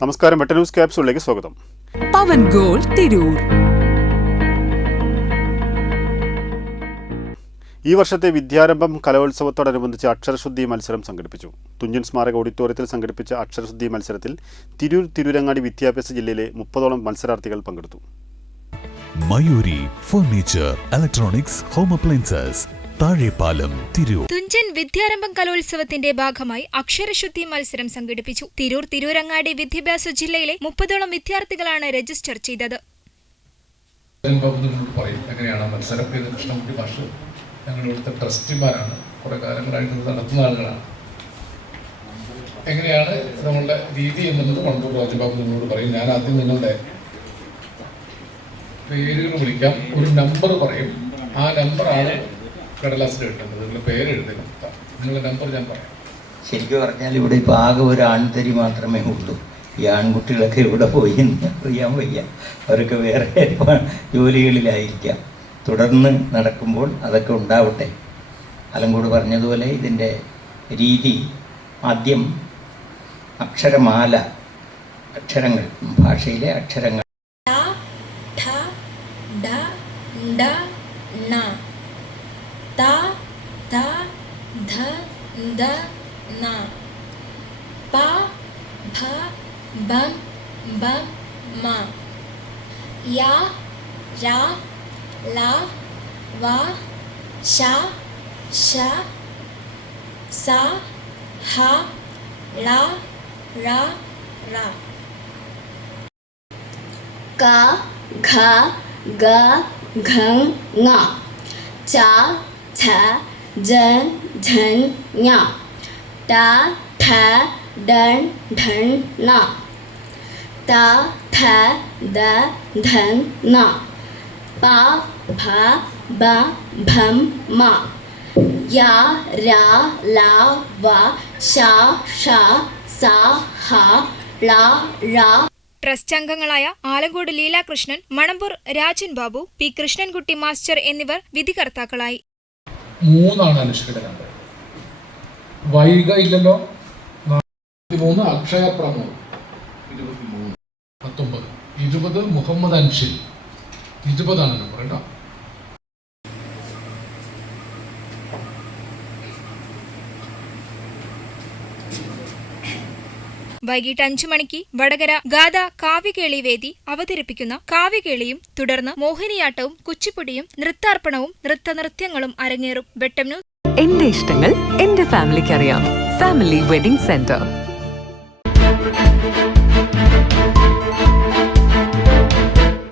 നമസ്കാരം വെട്ട ന്യൂസ് ക്യാപ്സൂളിലേക്ക് സ്വാഗതം. പവൻ ഗോൾ തിരൂർ. ഈ വർഷത്തെ വിദ്യാരംഭം കലോത്സവത്തോടനുബന്ധിച്ച് അക്ഷരശുദ്ധി മത്സരം സംഘടിപ്പിച്ചു. തുഞ്ചൻ സ്മാരക ഓഡിറ്റോറിയത്തിൽ സംഘടിപ്പിച്ച അക്ഷരശുദ്ധി മത്സരത്തിൽ തിരൂർ തിരൂരങ്ങാടി വിദ്യാഭ്യാസ ജില്ലയിലെ മുപ്പതോളം മത്സരാർത്ഥികൾ പങ്കെടുത്തു. Mayuri furniture electronics home appliances Thazhepalam Tirur. Thunchan Vidyarambham കലോത്സവത്തിന്റെ ഭാഗമായി അക്ഷരശുദ്ധി മത്സരം സംഘടിപ്പിച്ചു. തിരൂർ തിരൂരങ്ങാടി വിദ്യാഭ്യാസ ജില്ലയിലെ മുപ്പതോളം വിദ്യാർത്ഥികളാണ് രജിസ്റ്റർ ചെയ്തത്. എങ്ങനെയാണ് മത്സരം? ഇത് കൃഷ്ണൻകുട്ടി മാഷ് ഞങ്ങളുടെ ഇവിടുത്തെ ട്രസ്റ്റിമാരാണ്. കുറേ കാലങ്ങളായിട്ട് നടത്തുന്ന ആളുകളാണ്. എങ്ങനെയാണ് നമ്മളുടെ രീതി എന്നുള്ളത് മണ്ടൂർ രാജബാബു നിങ്ങളോട് പറയും. ഞാൻ ആദ്യം നിങ്ങളുടെ പേരുകൾ വിളിക്കാം. ഒരു നമ്പർ പറയും. ആ നമ്പറാണ് കടലാസിൽ എഴുതുന്നത് നിങ്ങൾ പേര് എഴുതുക നിങ്ങളുടെ നമ്പർ ഞാൻ പറയാം. ശരിക്കും പറഞ്ഞാൽ ഇവിടെ ഇപ്പോൾ ആകെ ഒരു ആൺതരി മാത്രമേ ഉള്ളൂ. ഈ ആൺകുട്ടികളൊക്കെ ഇവിടെ പോയി എന്ന് അറിയാൻ വയ്യ. അവരൊക്കെ വേറെ ജോലികളിലായിരിക്കാം. തുടർന്ന് നടക്കുമ്പോൾ അതൊക്കെ ഉണ്ടാവട്ടെ. അലങ്കോട് പറഞ്ഞതുപോലെ ഇതിന്റെ രീതി ആദ്യം അക്ഷരമാല അക്ഷരങ്ങൾ ഭാഷയിലെ അക്ഷരങ്ങൾ. ഠ ഡ ഡ ന ത ത ധ ദ ന പ ഭ ബം ബം മ യ ര ല വ ശ ശ സ ഹ ള ര ര ക ഖ ഗ ഘ ങ ച ഛ ജൻ ഝൻ ഞ ട ഠ ഡൺ ഢൺ ണ ത ഥ ദ ധൻ ന. പ ഭ ബ ഭം മ. യ ര ല വ ശ ഷ സ ഹ ള ഴ. ട്രസ്റ്റ് അംഗങ്ങളായ ആലങ്കോട് ലീലാകൃഷ്ണൻ മണമ്പൂർ രാജൻ ബാബു പി കൃഷ്ണൻകുട്ടി മാസ്റ്റർ എന്നിവർ വിധികർത്താക്കളായി. മൂന്നാണ് അനുഷ്ഠിത നമ്പർ വൈക ഇല്ലല്ലോ മൂന്ന് അക്ഷയ പ്രമോദ്. ഇരുപത്തിമൂന്ന്. പത്തൊമ്പത്. ഇരുപത് മുഹമ്മദ് അൻഷിൽ. ഇരുപതാണ് നമ്പർ കേട്ടോ വൈകിട്ട് അഞ്ചു മണിക്ക് വടകര ഗാഥ കാവ്യകേളി വേദി അവതരിപ്പിക്കുന്ന കാവ്യകേളിയും തുടർന്ന് മോഹിനിയാട്ടവും കുച്ചിപ്പുടിയും നൃത്താർപ്പണവും നൃത്തനൃത്യങ്ങളും അരങ്ങേറും. വെട്ടം ന്യൂസ്. എന്റെ ഇഷ്ടങ്ങൾ എന്റെ ഫാമിലിക്ക് അറിയാം ഫാമിലി വെഡിംഗ് സെന്റർ.